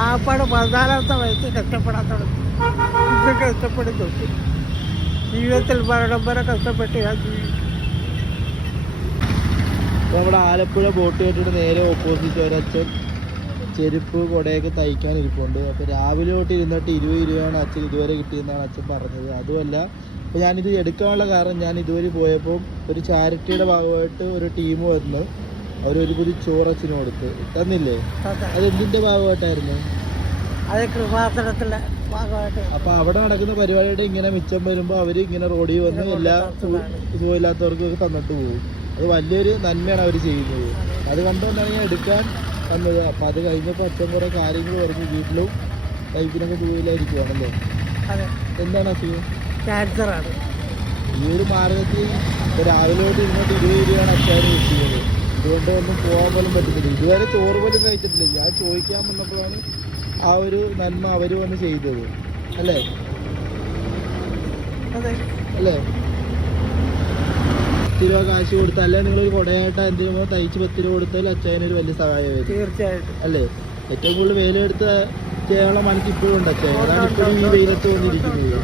ആപ്പാട് 14ാമത്തെ വയസ്സിൽ കഷ്ടപ്പെടാൻ തുടങ്ങി. ഇതൊക്കെ കഷ്ടപ്പെടുന്നു. ജീവിതത്തിൽ മരണം വരെ കഷ്ടപ്പെട്ട് ഞാൻ ജീവിക്കും. നമ്മുടെ ആലപ്പുഴ ബോട്ട് കെട്ടിട്ട് നേരെ ഓപ്പോസിറ്റ് ഒരച്ഛൻ ചെരുപ്പ് കുടയൊക്കെ തയ്ക്കാൻ ഇരിപ്പുണ്ട്. അപ്പോൾ രാവിലെ തൊട്ട് ഇരുന്നിട്ട് 20 രൂപയാണ് അച്ഛൻ ഇതുവരെ കിട്ടിയെന്നാണ് അച്ഛൻ പറഞ്ഞത്. അതുമല്ല, അപ്പോൾ ഞാനിത് എടുക്കാനുള്ള കാരണം, ഞാൻ ഇതുവരെ പോയപ്പോൾ ഒരു ചാരിറ്റിയുടെ ഭാഗമായിട്ട് ഒരു ടീം വന്ന് അവരൊരു പൊതി ചോറച്ചിന് കൊടുത്ത് തന്നില്ലേ? അത് എന്തിൻ്റെ ഭാഗമായിട്ടായിരുന്നു? അത് കൃപാസനത്തിൻ്റെ ഭാഗമായിട്ട്. അപ്പോൾ അവിടെ നടക്കുന്ന പരിപാടിയുടെ ഇങ്ങനെ മിച്ചം വരുമ്പോൾ അവർ ഇങ്ങനെ റോഡിൽ വന്ന് എല്ലാ സുഖമില്ലാത്തവർക്കൊക്കെ തന്നിട്ട് പോകും. അത് വലിയൊരു നന്മയാണ് അവർ ചെയ്യുന്നത്. അത് കണ്ടുകൊണ്ടാണ് ഞാൻ എടുക്കാൻ വന്നത്. അപ്പം അത് കഴിഞ്ഞപ്പോൾ അച്ഛൻ കുറേ കാര്യങ്ങൾ പറഞ്ഞ് വീട്ടിലും കഴിക്കുന്നൊക്കെ സുഖമില്ലായിരിക്കുവാണല്ലോ. അതെ. എന്താണ് അസുഖം? ക്യാൻസറാണ്. ഈ ഒരു മാർഗത്തിൽ രാവിലെ തൊട്ട് ഇരുന്നിട്ട് 20 രൂപയാണ് അച്ഛന് കിട്ടിയത്. അതുകൊണ്ട് ഒന്നും പോകാൻ പോലും പറ്റുന്നില്ല. ഇതുവരെ ചോറ് പോലും കഴിച്ചിട്ടില്ല. ഞാൻ ചോദിക്കാൻ വന്നപ്പോഴാണ് ആ ഒരു നന്മ അവർ വന്ന് ചെയ്തത്. അല്ലേ അല്ലേ? 10 രൂപ കാശ് കൊടുത്താൽ, അല്ലെ നിങ്ങളൊരു കുടയായിട്ട് എന്തെങ്കിലും തയ്ച്ച് 10 രൂപ കൊടുത്താൽ അച്ഛനൊരു വലിയ സഹായമായിരുന്നു. തീർച്ചയായിട്ടും. അല്ലേ? ഏറ്റവും കൂടുതൽ വെയിലെടുത്ത് ചെയ്യാനുള്ള മനസ്സ് ഇപ്പോഴും ഉണ്ട് അച്ഛൻ. അതാണ് ഇപ്പോഴും ഈ വെയിലത്ത് വന്നിരിക്കുന്നത്.